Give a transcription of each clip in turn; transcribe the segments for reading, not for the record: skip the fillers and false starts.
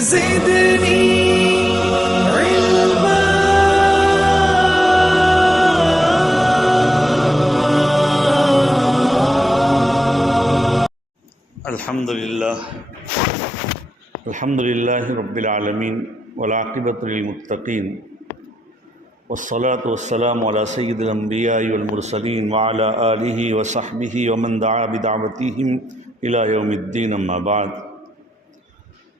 زدني علما. الحمد لله رب العالمين والعاقبة للمتقين والصلاة والسلام على سيد الأنبياء والمرسلين وعلى آله وصحبه ومن دعا بدعوتهم إلى يوم الدين، أما بعد،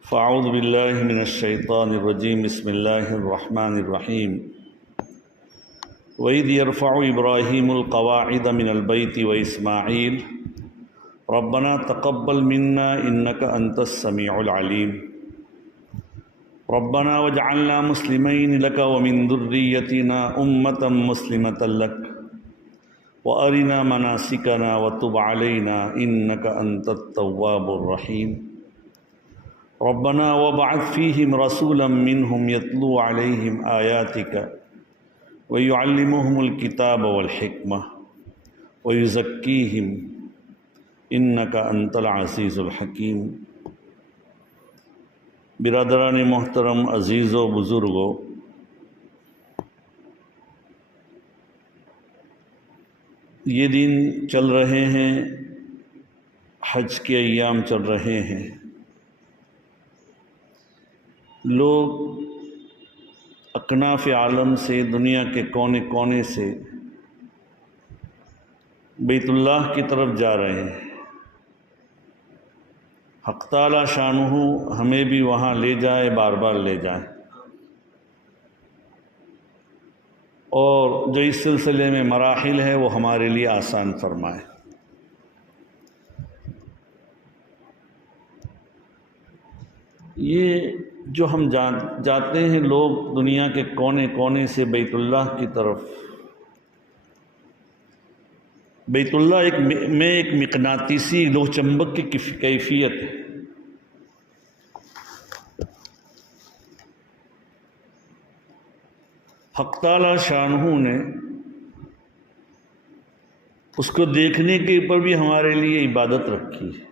فأعوذ بالله من الشيطان الرجيم. بسم الله الرحمن الرحيم. وإذ يرفع إبراهيم القواعد من البيت وإسماعيل ربنا تقبل منا إنك أنت السميع العليم ربنا واجعلنا مسلمين لك ومن ذريتنا أمة مسلمة لك وأرنا مناسكنا وتب علينا إنك أنت التواب الرحيم ربنا وابعث فيهم رسولا منهم يتلو عليهم آياتك ويعلمهم الكتاب والحكمة ويزكيهم انک انت العزیز الحکیم۔ برادران محترم، عزیز و بزرگوں، یہ دن چل رہے ہیں، حج کے ایام چل رہے ہیں، لوگ اکناف عالم سے، دنیا کے کونے کونے سے بیت اللہ کی طرف جا رہے ہیں۔ حق تعالی شانہ ہمیں بھی وہاں لے جائے، بار بار لے جائے، اور جو اس سلسلے میں مراحل ہے وہ ہمارے لیے آسان فرمائے۔ یہ جو ہم جاتے ہیں لوگ دنیا کے کونے کونے سے بیت اللہ کی طرف، بیت اللہ ایک مقناطیسی لوہ چمبک کی کیفیت ہے۔ حق تعالی شانہ نے اس کو دیکھنے کے اوپر بھی ہمارے لیے عبادت رکھی ہے۔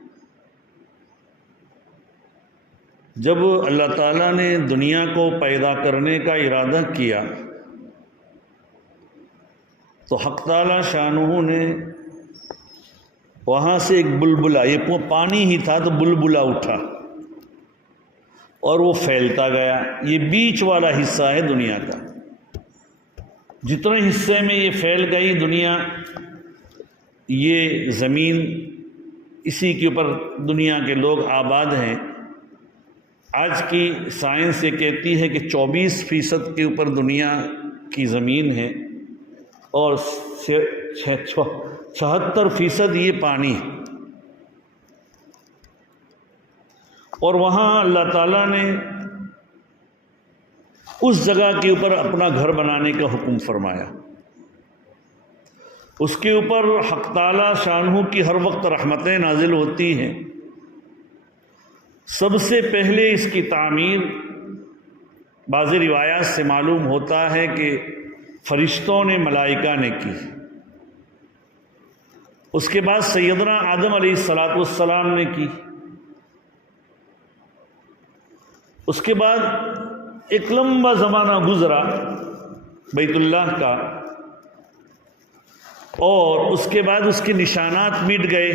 جب اللہ تعالیٰ نے دنیا کو پیدا کرنے کا ارادہ کیا تو حق تعالی شانہ نے وہاں سے ایک بلبلا، یہ پانی ہی تھا تو بلبلا اٹھا اور وہ پھیلتا گیا۔ یہ بیچ والا حصہ ہے دنیا کا، جتنے حصے میں یہ پھیل گئی دنیا، یہ زمین، اسی کے اوپر دنیا کے لوگ آباد ہیں۔ آج کی سائنس یہ کہتی ہے کہ 24% کے اوپر دنیا کی زمین ہے اور 76% یہ پانی ہے، اور وہاں اللہ تعالیٰ نے اس جگہ کے اوپر اپنا گھر بنانے کا حکم فرمایا۔ اس کے اوپر حق تعالی شانہ کی ہر وقت رحمتیں نازل ہوتی ہیں۔ سب سے پہلے اس کی تعمیر بعض روایات سے معلوم ہوتا ہے کہ فرشتوں نے، ملائکہ نے کی۔ اس کے بعد سیدنا آدم علیہ السلام نے کی۔ اس کے بعد ایک لمبا زمانہ گزرا بیت اللہ کا، اور اس کے بعد اس کے نشانات مٹ گئے۔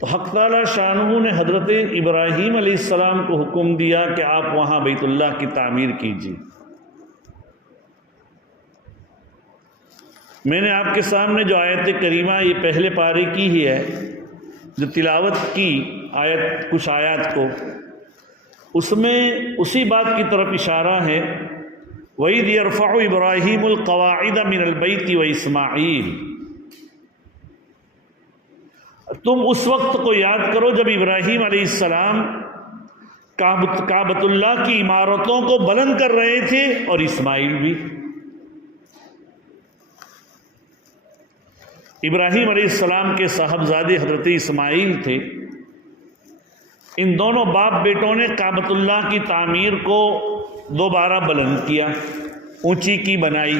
تو حق تعالی شانہ نے حضرت ابراہیم علیہ السلام کو حکم دیا کہ آپ وہاں بیت اللہ کی تعمیر کیجیے۔ میں نے آپ کے سامنے جو آیت کریمہ یہ پہلے پارے کی ہی ہے، جو تلاوت کی آیت، کچھ آیات کو، اس میں اسی بات کی طرف اشارہ ہے۔ وَإِذْ يَرْفَعُ إِبْرَاهِيمُ الْقَوَاعِدَ مِنَ الْبَيْتِ وَإِسْمَاعِيلُ۔ تم اس وقت کو یاد کرو جب ابراہیم علیہ السلام کعبۃ اللہ کی عمارتوں کو بلند کر رہے تھے، اور اسماعیل بھی۔ ابراہیم علیہ السلام کے صاحبزادے حضرت اسماعیل تھے۔ ان دونوں باپ بیٹوں نے کعبۃ اللہ کی تعمیر کو دوبارہ بلند کیا، اونچی کی، بنائی۔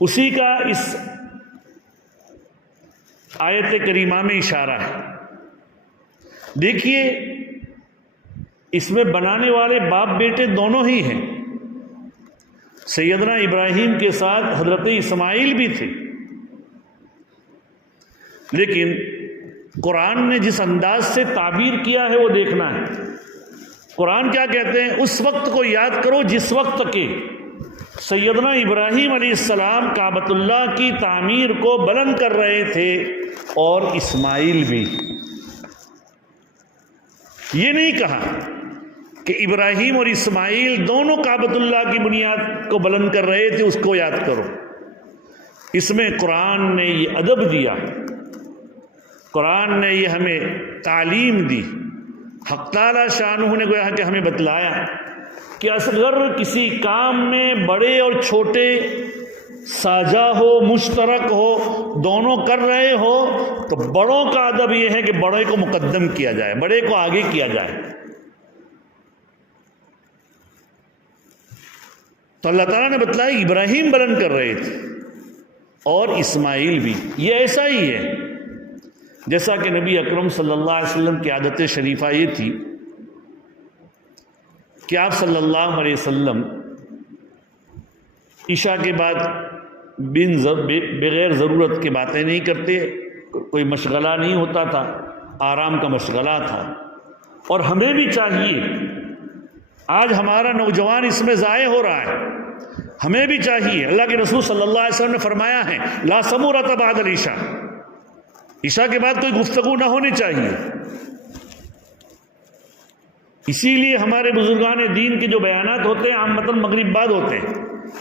اسی کا اس آیت کریمہ میں اشارہ ہے۔ دیکھیے اس میں بنانے والے باپ بیٹے دونوں ہی ہیں۔ سیدنا ابراہیم کے ساتھ حضرت اسماعیل بھی تھے، لیکن قرآن نے جس انداز سے تعبیر کیا ہے وہ دیکھنا ہے۔ قرآن کیا کہتے ہیں؟ اس وقت کو یاد کرو جس وقت کے سیدنا ابراہیم علیہ السلام کعبۃ اللہ کی تعمیر کو بلند کر رہے تھے، اور اسماعیل بھی۔ یہ نہیں کہا کہ ابراہیم اور اسماعیل دونوں کعبۃ اللہ کی بنیاد کو بلند کر رہے تھے، اس کو یاد کرو۔ اس میں قرآن نے یہ ادب دیا، قرآن نے یہ ہمیں تعلیم دی۔ حق تعالی شانہ نے گویا کہ ہمیں بتلایا کہ اگر کسی کام میں بڑے اور چھوٹے ساجھا ہو، مشترک ہو، دونوں کر رہے ہو، تو بڑوں کا ادب یہ ہے کہ بڑے کو مقدم کیا جائے، بڑے کو آگے کیا جائے۔ تو اللہ تعالیٰ نے بتلایا ابراہیم بلند کر رہے تھے اور اسماعیل بھی۔ یہ ایسا ہی ہے جیسا کہ نبی اکرم صلی اللہ علیہ وسلم کی عادت شریفہ یہ تھی کہ آپ صلی اللہ علیہ وسلم عشاء کے بعد بغیر ضرورت کی باتیں نہیں کرتے، کوئی مشغلہ نہیں ہوتا تھا، آرام کا مشغلہ تھا۔ اور ہمیں بھی چاہیے، آج ہمارا نوجوان اس میں ضائع ہو رہا ہے، ہمیں بھی چاہیے۔ اللہ کے رسول صلی اللہ علیہ وسلم نے فرمایا ہے لا سمورۃ بعد العشاء، عشاء کے بعد کوئی گفتگو نہ ہونی چاہیے۔ اسی لیے ہمارے بزرگان دین کے جو بیانات ہوتے ہیں عامةً مغرب بعد ہوتے ہیں،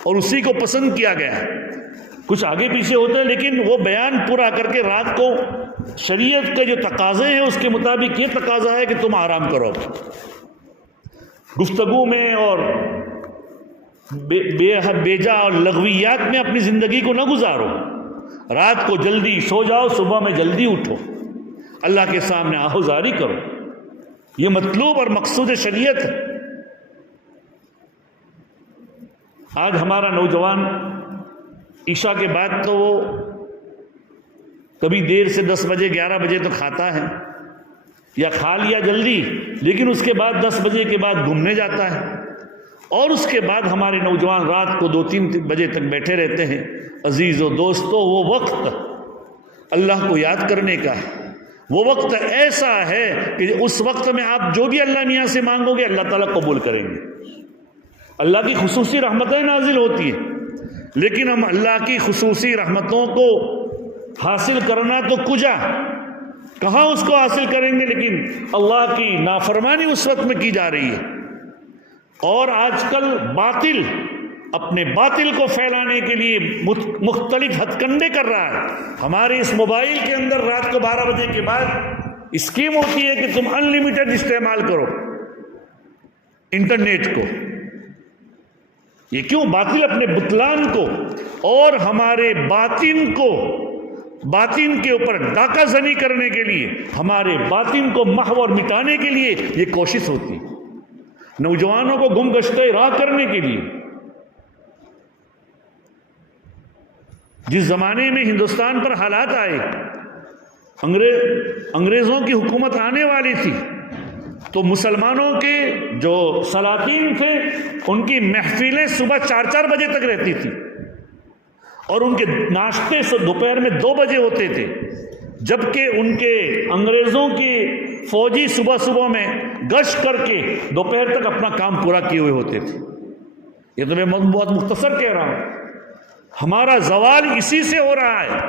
اور اسی کو پسند کیا گیا ہے۔ کچھ آگے پیچھے ہوتے ہیں، لیکن وہ بیان پورا کر کے رات کو شریعت کے جو تقاضے ہیں اس کے مطابق یہ تقاضا ہے کہ تم آرام کرو، گفتگو میں اور بے جا اور لغویات میں اپنی زندگی کو نہ گزارو، رات کو جلدی سو جاؤ، صبح میں جلدی اٹھو، اللہ کے سامنے آہوزاری کرو۔ یہ مطلوب اور مقصود شریعت ہے۔ آج ہمارا نوجوان عشاء کے بعد تو وہ کبھی دیر سے 10 بجے 11 بجے تو کھاتا ہے، یا کھا لیا جلدی، لیکن اس کے بعد 10 بجے کے بعد گھومنے جاتا ہے، اور اس کے بعد ہمارے نوجوان رات کو 2-3 بجے تک بیٹھے رہتے ہیں۔ عزیز و دوستو، وہ وقت اللہ کو یاد کرنے کا ہے، وہ وقت ایسا ہے کہ اس وقت میں آپ جو بھی اللہ میاں سے مانگو گے اللہ تعالیٰ قبول کریں گے۔ اللہ کی خصوصی رحمتیں نازل ہوتی ہیں، لیکن ہم اللہ کی خصوصی رحمتوں کو حاصل کرنا تو کہاں اس کو حاصل کریں گے، لیکن اللہ کی نافرمانی اس وقت میں کی جا رہی ہے۔ اور آج کل باطل اپنے باطل کو پھیلانے کے لیے مختلف ہتھ کنڈے کر رہا ہے۔ ہمارے اس موبائل کے اندر رات کو 12 بجے کے بعد اسکیم ہوتی ہے کہ تم انلیمیٹڈ استعمال کرو انٹرنیٹ کو۔ یہ کیوں؟ باطل اپنے بطلان کو اور ہمارے باطن کے اوپر ڈاکہ زنی کرنے کے لیے، ہمارے باطن کو محو اور مٹانے کے لیے یہ کوشش ہوتی ہے، نوجوانوں کو گم گشتہ راہ کرنے کے لیے۔ جس زمانے میں ہندوستان پر حالات آئے، انگریزوں کی حکومت آنے والی تھی، تو مسلمانوں کے جو سلاطین تھے ان کی محفلیں صبح 4-4 بجے تک رہتی تھی، اور ان کے ناشتے دوپہر میں 2 بجے ہوتے تھے، جبکہ ان کے انگریزوں کے فوجی صبح میں گشت کر کے دوپہر تک اپنا کام پورا کیے ہوئے ہوتے تھے۔ یہ تو میں بہت مختصر کہہ رہا ہوں۔ ہمارا زوال اسی سے ہو رہا ہے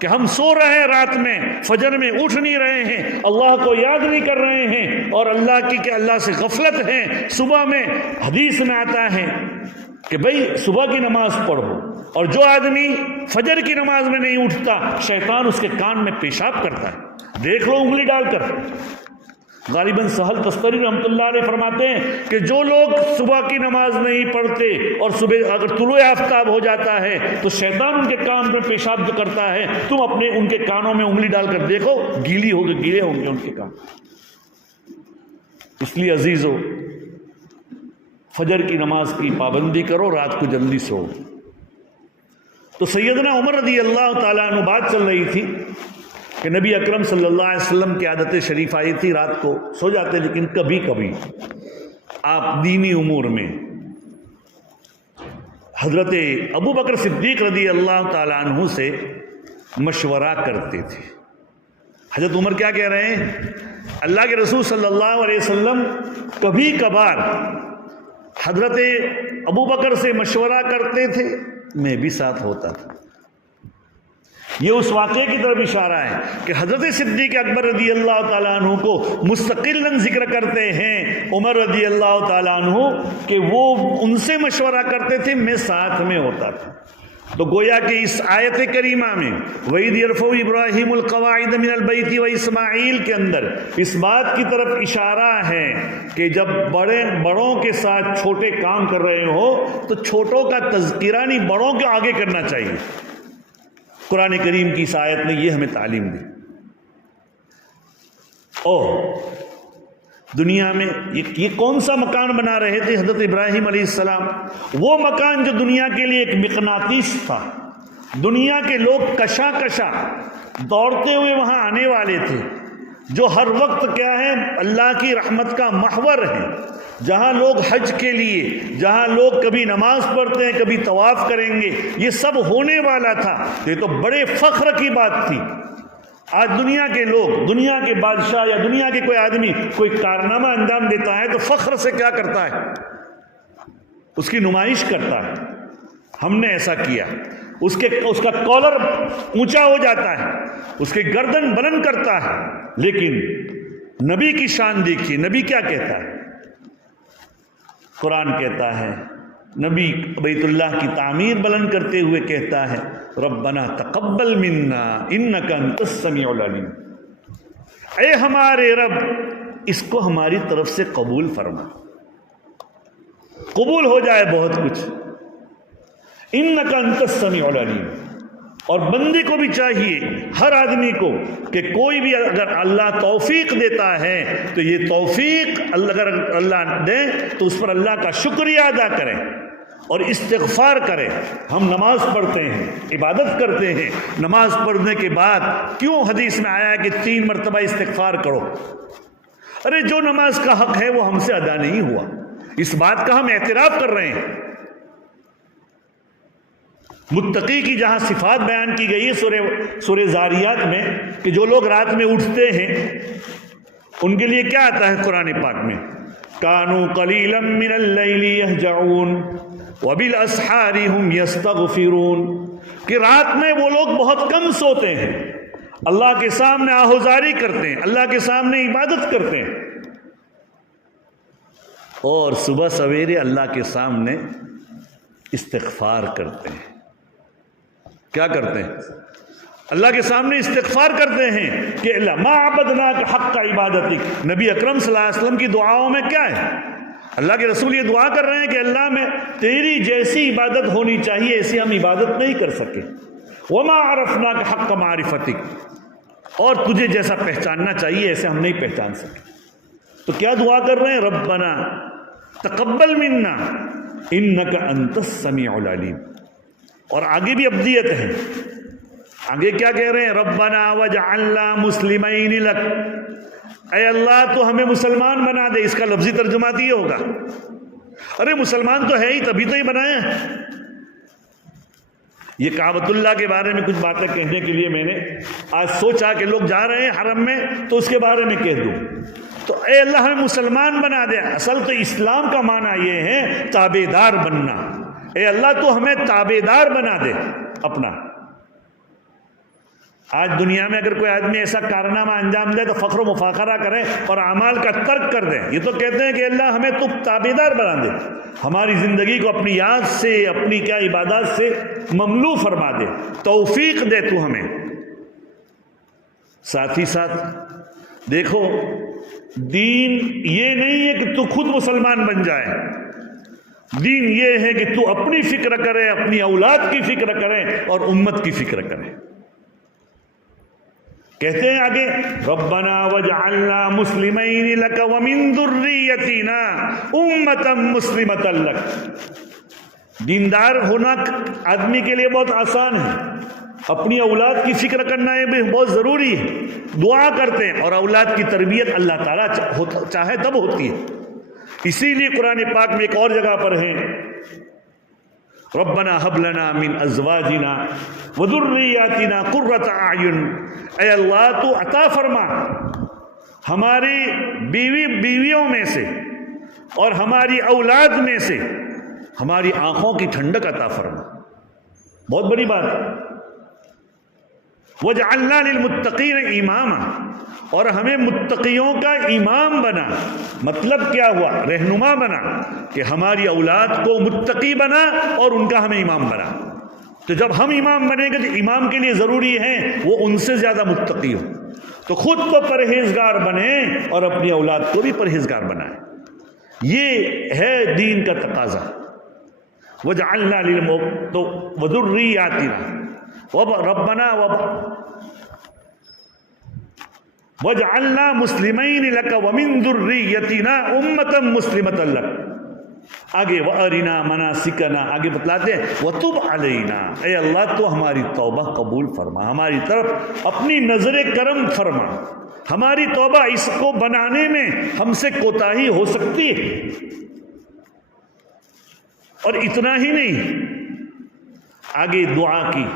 کہ ہم سو رہے ہیں، رات میں فجر میں اٹھ نہیں رہے ہیں، اللہ کو یاد نہیں کر رہے ہیں، اور اللہ سے غفلت ہے۔ صبح میں حدیث میں آتا ہے کہ بھئی صبح کی نماز پڑھو، اور جو آدمی فجر کی نماز میں نہیں اٹھتا شیطان اس کے کان میں پیشاب کرتا ہے، دیکھ لو انگلی ڈال کر۔ غالباً سہل تستری رحمۃ اللہ علیہ فرماتے ہیں کہ جو لوگ صبح کی نماز نہیں پڑھتے اور صبح اگر طلوع آفتاب ہو جاتا ہے تو شیطان ان کے کان میں پیشاب جو کرتا ہے، تم اپنے ان کے کانوں میں انگلی ڈال کر دیکھو، گیلے ہوں گے ان کے کان۔ اس لیے عزیزو، فجر کی نماز کی پابندی کرو، رات کو جلدی سو۔ تو سیدنا عمر رضی اللہ تعالیٰ عنہ بات چل رہی تھی کہ نبی اکرم صلی اللہ علیہ وسلم کی عادت شریف آئی تھی رات کو سو جاتے لیکن کبھی کبھی آپ دینی امور میں حضرت ابو بکر صدیق رضی اللہ تعالیٰ عنہ سے مشورہ کرتے تھے. حضرت عمر کیا کہہ رہے ہیں؟ اللہ کے رسول صلی اللہ علیہ وسلم کبھی کبھار حضرت ابو بکر سے مشورہ کرتے تھے، میں بھی ساتھ ہوتا تھا. یہ اس واقعے کی طرف اشارہ ہے کہ حضرت صدیق اکبر رضی اللہ تعالیٰ عنہ کو مستقلاً ذکر کرتے ہیں عمر رضی اللہ تعالیٰ عنہ کہ وہ ان سے مشورہ کرتے تھے، میں ساتھ میں ہوتا تھا. تو گویا کہ اس آیت کریمہ میں وَإِذْ يَرْفَعُ إِبْرَاهِيمُ الْقَوَاعِدَ مِنَ الْبَيْتِ وَإِسْمَاعِیلَ کے اندر اس بات کی طرف اشارہ ہے کہ جب بڑوں کے ساتھ چھوٹے کام کر رہے ہو تو چھوٹوں کا تذکرہ نہیں، بڑوں کے آگے کرنا چاہیے. قرآن کریم کی اس آیت نے یہ ہمیں تعلیم دی. دنیا میں یہ کون سا مکان بنا رہے تھے حضرت ابراہیم علیہ السلام؟ وہ مکان جو دنیا کے لیے ایک مقناطیس تھا. دنیا کے لوگ کشا کشا دوڑتے ہوئے وہاں آنے والے تھے، جو ہر وقت کیا ہے اللہ کی رحمت کا محور ہے. جہاں لوگ حج کے لیے، جہاں لوگ کبھی نماز پڑھتے ہیں کبھی طواف کریں گے، یہ سب ہونے والا تھا. یہ تو بڑے فخر کی بات تھی. آج دنیا کے لوگ، دنیا کے بادشاہ یا دنیا کے کوئی آدمی کوئی کارنامہ انجام دیتا ہے تو فخر سے کیا کرتا ہے؟ اس کی نمائش کرتا ہے، ہم نے ایسا کیا. اس کا کالر اونچا ہو جاتا ہے، اس کی گردن بلند کرتا ہے. لیکن نبی کی شان دیکھیے، نبی کیا کہتا ہے؟ قرآن کہتا ہے، نبی بیت اللہ کی تعمیر بلند کرتے ہوئے کہتا ہے ربنا تقبل منا انک انت السمیع العلیم. اے ہمارے رب اس کو ہماری طرف سے قبول فرما. قبول ہو جائے بہت کچھ. انک انت السمیع العلیم. اور بندے کو بھی چاہیے، ہر آدمی کو، کہ کوئی بھی اگر اللہ توفیق دیتا ہے تو یہ توفیق اگر اللہ دے تو اس پر اللہ کا شکریہ ادا کریں اور استغفار کریں. ہم نماز پڑھتے ہیں، عبادت کرتے ہیں، نماز پڑھنے کے بعد کیوں حدیث میں آیا ہے کہ 3 مرتبہ استغفار کرو؟ ارے جو نماز کا حق ہے وہ ہم سے ادا نہیں ہوا، اس بات کا ہم اعتراف کر رہے ہیں. متقی کی جہاں صفات بیان کی گئی ہے سورہ زاریات میں کہ جو لوگ رات میں اٹھتے ہیں ان کے لیے کیا آتا ہے قرآن پاک میں؟ کانوا قلیلا من اللیل یہجعون وبالاسحار هم یستغفرون. کہ رات میں وہ لوگ بہت کم سوتے ہیں، اللہ کے سامنے آہوزاری کرتے ہیں، اللہ کے سامنے عبادت کرتے ہیں، اور صبح سویرے اللہ کے سامنے استغفار کرتے ہیں. کیا کرتے ہیں؟ اللہ کے سامنے استغفار کرتے ہیں کہ اللہ ما عبدناک حق عبادتک. نبی اکرم صلی اللہ علیہ وسلم کی دعاؤں میں کیا ہے؟ اللہ کے رسول یہ دعا کر رہے ہیں کہ اللہ میں تیری جیسی عبادت ہونی چاہیے ایسی ہم عبادت نہیں کر سکے. وما عرفناک حق معرفتک. اور تجھے جیسا پہچاننا چاہیے ایسے ہم نہیں پہچان سکے. تو کیا دعا کر رہے ہیں؟ ربنا تقبل منا انک انت السمیع العلیم. اور آگے بھی ابدیت ہے، آگے کیا کہہ رہے ہیں؟ ربنا وجعلنا مسلمین لک. اے اللہ تو ہمیں مسلمان بنا دے. اس کا لفظی ترجمہ یہ ہوگا، ارے مسلمان تو ہے ہی، تبھی تو ہی بنائے ہیں. یہ کعبۃ اللہ کے بارے میں کچھ باتیں کہنے کے لیے میں نے آج سوچا کہ لوگ جا رہے ہیں حرم میں تو اس کے بارے میں کہہ دوں. تو اے اللہ ہمیں مسلمان بنا دے. اصل تو اسلام کا معنی یہ ہے تابعدار بننا. اے اللہ تو ہمیں تابعدار بنا دے اپنا. آج دنیا میں اگر کوئی آدمی ایسا کارنامہ انجام دے تو فخر و مفاخرہ کرے اور اعمال کا ترک کر دے. یہ تو کہتے ہیں کہ اللہ ہمیں تو تابعدار بنا دے، ہماری زندگی کو اپنی یاد سے، اپنی کیا عبادات سے مملو فرما دے، توفیق دے تو ہمیں. ساتھ ہی ساتھ دیکھو، دین یہ نہیں ہے کہ تو خود مسلمان بن جائے. دین یہ ہے کہ تو اپنی فکر کرے، اپنی اولاد کی فکر کرے اور امت کی فکر کرے. کہتے ہیں آگے ربنا وجعلنا مسلمین لک ومن ذریتنا امتا مسلمتا لک. دیندار ہونا آدمی کے لیے بہت آسان ہے. اپنی اولاد کی فکر کرنا یہ بھی بہت ضروری ہے. دعا کرتے ہیں اور اولاد کی تربیت اللہ تعالیٰ چاہے تب ہوتی ہے. اسی لیے قرآن پاک میں ایک اور جگہ پر ہے ربنا هب لنا من ازواجنا وذرياتنا قرۃ اعین. اے اللہ تو عطا فرما ہماری بیویوں میں سے اور ہماری اولاد میں سے ہماری آنکھوں کی ٹھنڈک عطا فرما. بہت بڑی بات ہے. وَجْعَلْنَا لِلْمُتَّقِينَ إِمَامًا، اور ہمیں متقیوں کا امام بنا. مطلب کیا ہوا؟ رہنما بنا کہ ہماری اولاد کو متقی بنا اور ان کا ہمیں امام بنا. تو جب ہم امام بنیں گے تو امام کے لیے ضروری ہے وہ ان سے زیادہ متقی ہو. تو خود تو پرہیزگار بنے اور اپنی اولاد کو بھی پرہیزگار بنائے. یہ ہے دین کا تقاضا. وَجْعَلْنَا تو وَذُرِّيَّاتِنَا ربنا وَجْعَلْنَا مُسْلِمَيْنِ لَكَ وَمِن ذُرِّيَّتِنَا أُمَّةً مُسْلِمَةً لَكَ. آگے وَأَرِنَا مَنَاسِكَنَا، آگے بتلاتے ہیں وَتُبْ عَلَيْنَا، اے اللہ تو ہماری توبہ قبول فرما، ہماری طرف اپنی نظر کرم فرما. ہماری توبہ اس کو بنانے میں ہم سے کوتاہی ہو سکتی ہے. اور اتنا ہی نہیں، آگے دعا کی،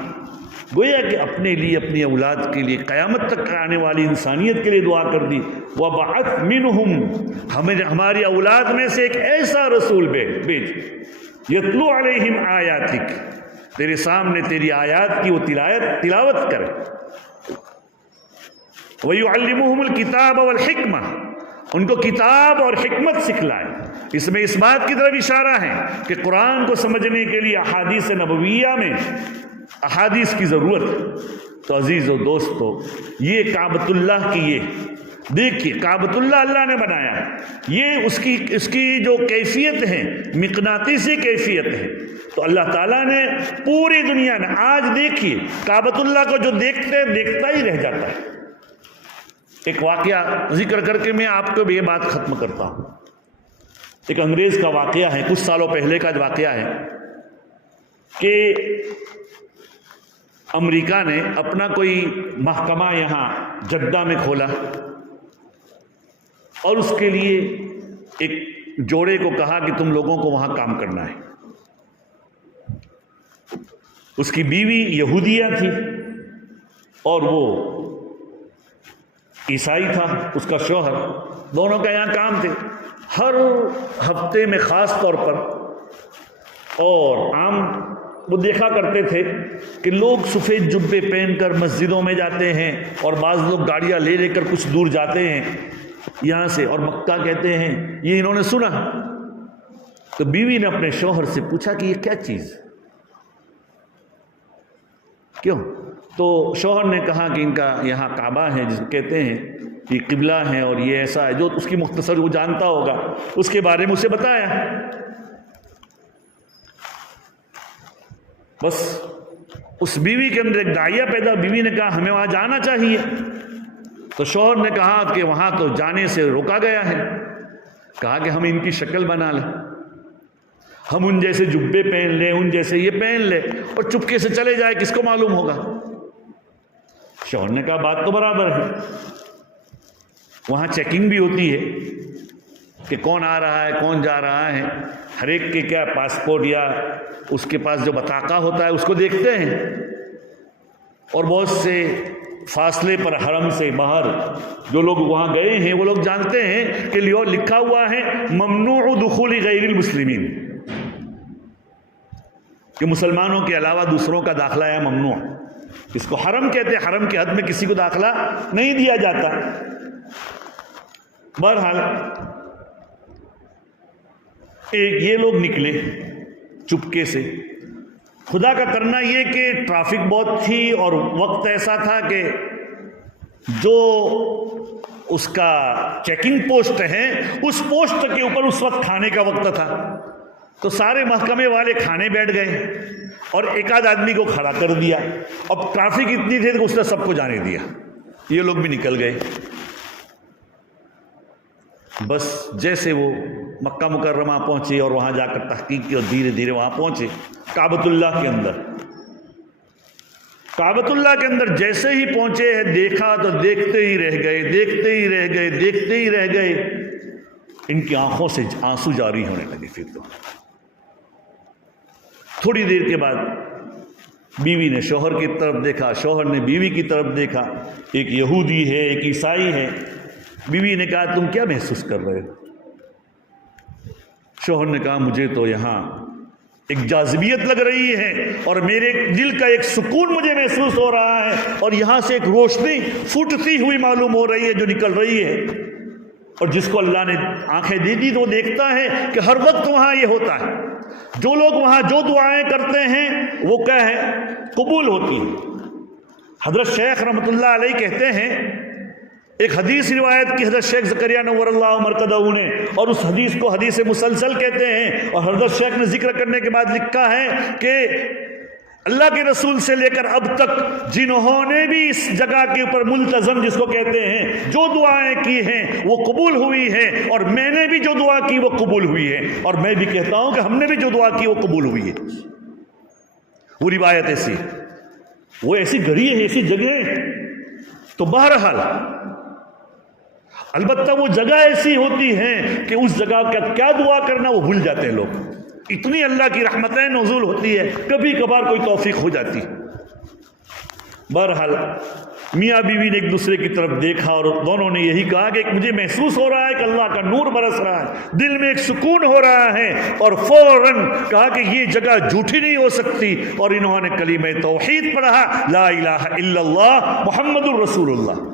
گویا کہ اپنے لیے، اپنی اولاد کے لیے، قیامت تک آنے والی انسانیت کے لیے دعا کر دی. وَبَعَثْ مِنْهُمْ، ہمیں ہماری اولاد میں سے ایک ایسا رسول بھیج یتلو علیہم آیاتک، تیرے سامنے تیری آیات کی وہ تلاوت کرے. وَيُعَلِّمُهُمُ الْكِتَابَ وَالْحِكْمَةَ، ان کو کتاب اور حکمت سکھلائے. اس میں اس بات کی طرف اشارہ ہے کہ قرآن کو سمجھنے کے لیے احادیث نبویہ میں احادیث کی ضرورت ہے. تو عزیز و دوستو، یہ کعبۃ اللہ کی، یہ دیکھیے کعبۃ اللہ اللہ نے بنایا، یہ اس کی جو کیفیت ہے مقناطیسی کیفیت ہے. تو اللہ تعالیٰ نے پوری دنیا میں، آج دیکھیے کعبۃ اللہ کو جو دیکھتا ہی رہ جاتا ہے. ایک واقعہ ذکر کر کے میں آپ کو یہ بات ختم کرتا ہوں. ایک انگریز کا واقعہ ہے، کچھ سالوں پہلے کا واقعہ ہے کہ امریکہ نے اپنا کوئی محکمہ یہاں جدہ میں کھولا اور اس کے لیے ایک جوڑے کو کہا کہ تم لوگوں کو وہاں کام کرنا ہے. اس کی بیوی یہودیہ تھی اور وہ عیسائی تھا اس کا شوہر. دونوں کا یہاں کام تھے. ہر ہفتے میں خاص طور پر اور عام وہ دیکھا کرتے تھے کہ لوگ سفید جبے پہن کر مسجدوں میں جاتے ہیں اور بعض لوگ گاڑیاں لے کر کچھ دور جاتے ہیں یہاں سے، اور مکہ کہتے ہیں. یہ انہوں نے سنا تو بیوی نے اپنے شوہر سے پوچھا کہ یہ کیا چیز کیوں؟ تو شوہر نے کہا کہ ان کا یہاں کعبہ ہے جس کو کہتے ہیں، یہ قبلہ ہے اور یہ ایسا ہے. جو اس کی مختصر وہ جانتا ہوگا اس کے بارے میں اسے بتایا. بس اس بیوی کے اندر ایک داعیہ پیدا. بیوی نے کہا ہمیں وہاں جانا چاہیے. تو شوہر نے کہا کہ وہاں تو جانے سے روکا گیا ہے. کہا کہ ہم ان کی شکل بنا لیں، ہم ان جیسے جبے پہن لیں، ان جیسے یہ پہن لیں اور چپکے سے چلے جائے، کس کو معلوم ہوگا. شوہر نے کہا بات تو برابر ہے. وہاں چیکنگ بھی ہوتی ہے کہ کون آ رہا ہے کون جا رہا ہے. ہر ایک کے کیا پاسپورٹ یا اس کے پاس جو بطاقہ ہوتا ہے اس کو دیکھتے ہیں. اور بہت سے فاصلے پر حرم سے باہر جو لوگ وہاں گئے ہیں وہ لوگ جانتے ہیں کہ لکھا ہوا ہے ممنوع دخول غیر المسلمین، کہ مسلمانوں کے علاوہ دوسروں کا داخلہ ہے ممنوع. اس کو حرم کہتے ہیں. حرم کے حد میں کسی کو داخلہ نہیں دیا جاتا. بہرحال یہ لوگ نکلے چپکے سے. خدا کا کرنا یہ کہ ٹرافک بہت تھی اور وقت ایسا تھا کہ جو اس کا چیکنگ پوسٹ ہے اس پوسٹ کے اوپر اس وقت کھانے کا وقت تھا. تو سارے محکمے والے کھانے بیٹھ گئے اور ایک آدھ آدمی کو کھڑا کر دیا. اب ٹرافک اتنی تھی کہ اس نے سب کو جانے دیا. یہ لوگ بھی نکل گئے. بس جیسے وہ مکہ مکرمہ پہنچے اور وہاں جا کر تحقیق کی اور دھیرے دھیرے وہاں پہنچے کعبۃ اللہ کے اندر. کعبۃ اللہ کے اندر جیسے ہی پہنچے ہیں دیکھا تو دیکھتے ہی رہ گئے، دیکھتے ہی رہ گئے، دیکھتے ہی رہ گئے، ان کی آنکھوں سے آنسو جاری ہونے لگے۔ پھر تو تھوڑی دیر کے بعد بیوی نے شوہر کی طرف دیکھا، شوہر نے بیوی کی طرف دیکھا، ایک یہودی ہے ایک عیسائی ہے۔ بیوی نے کہا تم کیا محسوس کر رہے ہو؟ شوہر نے کہا مجھے تو یہاں ایک جاذبیت لگ رہی ہے اور میرے دل کا ایک سکون مجھے محسوس ہو رہا ہے، اور یہاں سے ایک روشنی پھوٹتی ہوئی معلوم ہو رہی ہے جو نکل رہی ہے، اور جس کو اللہ نے آنکھیں دے دی تو وہ دیکھتا ہے کہ ہر وقت وہاں یہ ہوتا ہے، جو لوگ وہاں جو دعائیں کرتے ہیں وہ کیا ہے قبول ہوتی ہیں۔ حضرت شیخ رحمۃ اللہ علیہ کہتے ہیں، ایک حدیث روایت کی حضرت شیخ زکریا نور اللہ مرقدہ نے، اور اس حدیث کو حدیث مسلسل کہتے ہیں، اور حضرت شیخ نے ذکر کرنے کے بعد لکھا ہے کہ اللہ کے رسول سے لے کر اب تک جنہوں نے بھی اس جگہ کے اوپر ملتزم جس کو کہتے ہیں جو دعائیں کی ہیں وہ قبول ہوئی ہیں، اور میں نے بھی جو دعا کی وہ قبول ہوئی ہے، اور میں بھی کہتا ہوں کہ ہم نے بھی جو دعا کی وہ قبول ہوئی ہے۔ وہ روایت ایسی، وہ ایسی گھڑی ہے، ایسی جگہ ہے۔ تو بہرحال البتہ وہ جگہ ایسی ہوتی ہیں کہ اس جگہ کا کیا دعا کرنا وہ بھول جاتے ہیں لوگ، اتنی اللہ کی رحمتیں نزول ہوتی ہے، کبھی کبھار کوئی توفیق ہو جاتی۔ بہرحال میاں بیوی نے ایک دوسرے کی طرف دیکھا اور دونوں نے یہی کہا کہ مجھے محسوس ہو رہا ہے کہ اللہ کا نور برس رہا ہے، دل میں ایک سکون ہو رہا ہے، اور فوراً کہا کہ یہ جگہ جھوٹی نہیں ہو سکتی، اور انہوں نے کلمہ توحید پڑھا، لا الہ الا اللہ محمد الرسول اللہ۔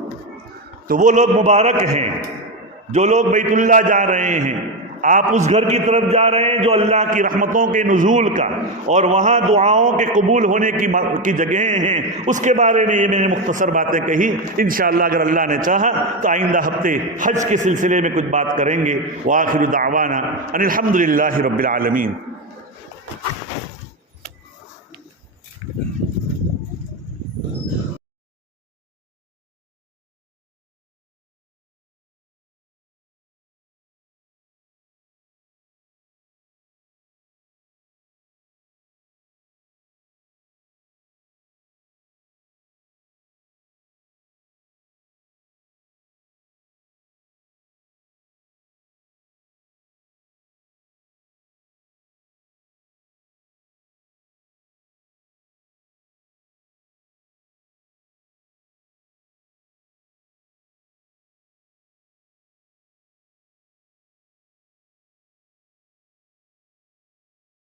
تو وہ لوگ مبارک ہیں جو لوگ بیت اللہ جا رہے ہیں، آپ اس گھر کی طرف جا رہے ہیں جو اللہ کی رحمتوں کے نزول کا اور وہاں دعاؤں کے قبول ہونے کی جگہیں ہیں، اس کے بارے میں یہ میں نے مختصر باتیں کہی۔ انشاءاللہ اگر اللہ نے چاہا تو آئندہ ہفتے حج کے سلسلے میں کچھ بات کریں گے۔ وآخر دعوانا ان الحمد للہ رب العالمین۔